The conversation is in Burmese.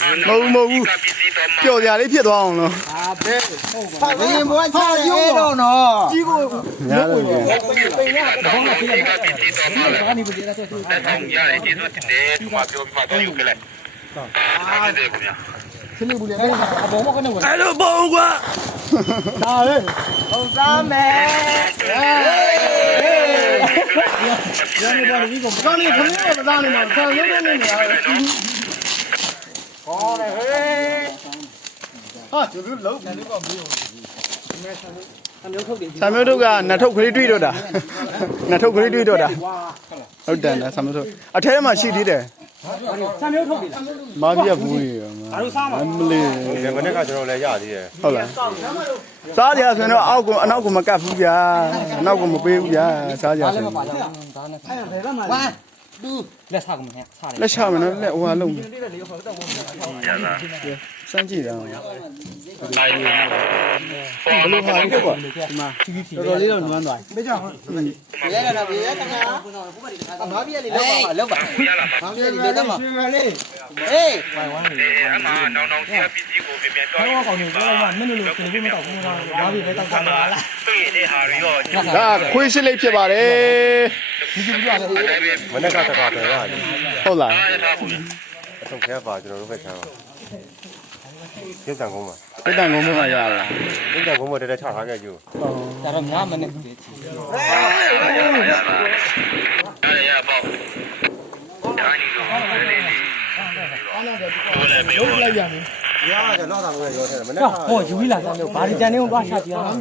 မဟုတ်ကြော်ကြလေးဖြစ်သွားအောင်လို့ ဘယ်ဘွားချရဲတော့နော်ကြီးကို ညာလို့ ပိန်ရတော့ဘာမှဖြစ်နေတာဘာနေပြရတဲ့သူ တက်ဆောင်ရတယ်ကျေးဇူးတင်တယ်ဒီမှာပြောပြီးမှတော့ယူခဲ့လိုက်အားတယ်ခင်ဗျာ ခလေးဘူးလေအဘောမကနေဝင် အဲ့လိုပုံကွာ ဒါလေဟုတ်သားမယ်ရနေပါလိမ့်ကိုကောင်းနေခလေးကမသားနေမှာဆန်ရုပ်နေနေရတယ်ဟောတယ်ဟေးဟာကျသူလုံးတယ်ကဘူးဆံမျိုးထုတ်တယ် ဆံမျိုးထုတ်ကနတ်ထုတ်ကလေးတွေးတော့တာနတ်ထုတ်ကလေးတွေးတော့တာဟုတ်တယ်နော်ဆံမျိုးထုတ်အထဲမှာရှိသေးတယ် ဆံမျိုးထုတ်တယ် မပြတ်ဘူးရေမလေး ဒီမနေ့ကကျွန်တော်လည်းရသေးတယ် ဟုတ်လားစားကြဆိုရင်တော့အောက်ကအနောက်ကမကတ်ဘူးဗျာအနောက်ကမပေးဘူးဗျာစားကြဆိုရင် ဒါနဲ့ဘယ်ကမှလဲလက်စားကမနဲ့စားတယ် လက်ချမယ်နော်လက်ဟိုဟာလုံး ရလား စမ်းကြည့်တာ တိုင်းနေ ဘလို့ဟာလေးပေါ့ဒီမှာတော်တော်လေးတော့နွမ်းသွားပြီ မကြောက်ဟုတ်ရဲရတာဘေးရတနာဘာပြည့်လေးလောက်ပါဘာပြည့်လေးလောက်ပါရွှေမလေးဟေး အမှနောင်နောင်ဆရာပစ္စည်းကိုပြန်တော့ ဘောကောင်ကြီးပြောလိုက်မှမင်းတို့လိုပြင်မတော့ဘူးလားဘာပြည့်ပဲတောက်ကြပါလား ပြေးတဲ့ဟာတွေတော့ ဒါခွေးစစ်လေးဖြစ်ပါတယ် ဒီလိုပြောတယ် မနေ့ကတကားတယ်ရတယ် ဟုတ်လား အဆုံးခဲပါကျွန်တော်တို့ပဲချမ်းပါရုပ်တံကုန်းပါ တိတ်တန်ကုန်းမှာရလား ရုပ်တံကုန်းမှာတက်ချထားခဲ့ယူ ဒါတော့များမနဲ့ ရရပေါ့တိုင်းနေတော့လေးလေးဟုတ်တယ်ပြောလိုက် ဟောယူလာတယ်ဘာဒီတန်နေကိုသွားချကြည့်အောင်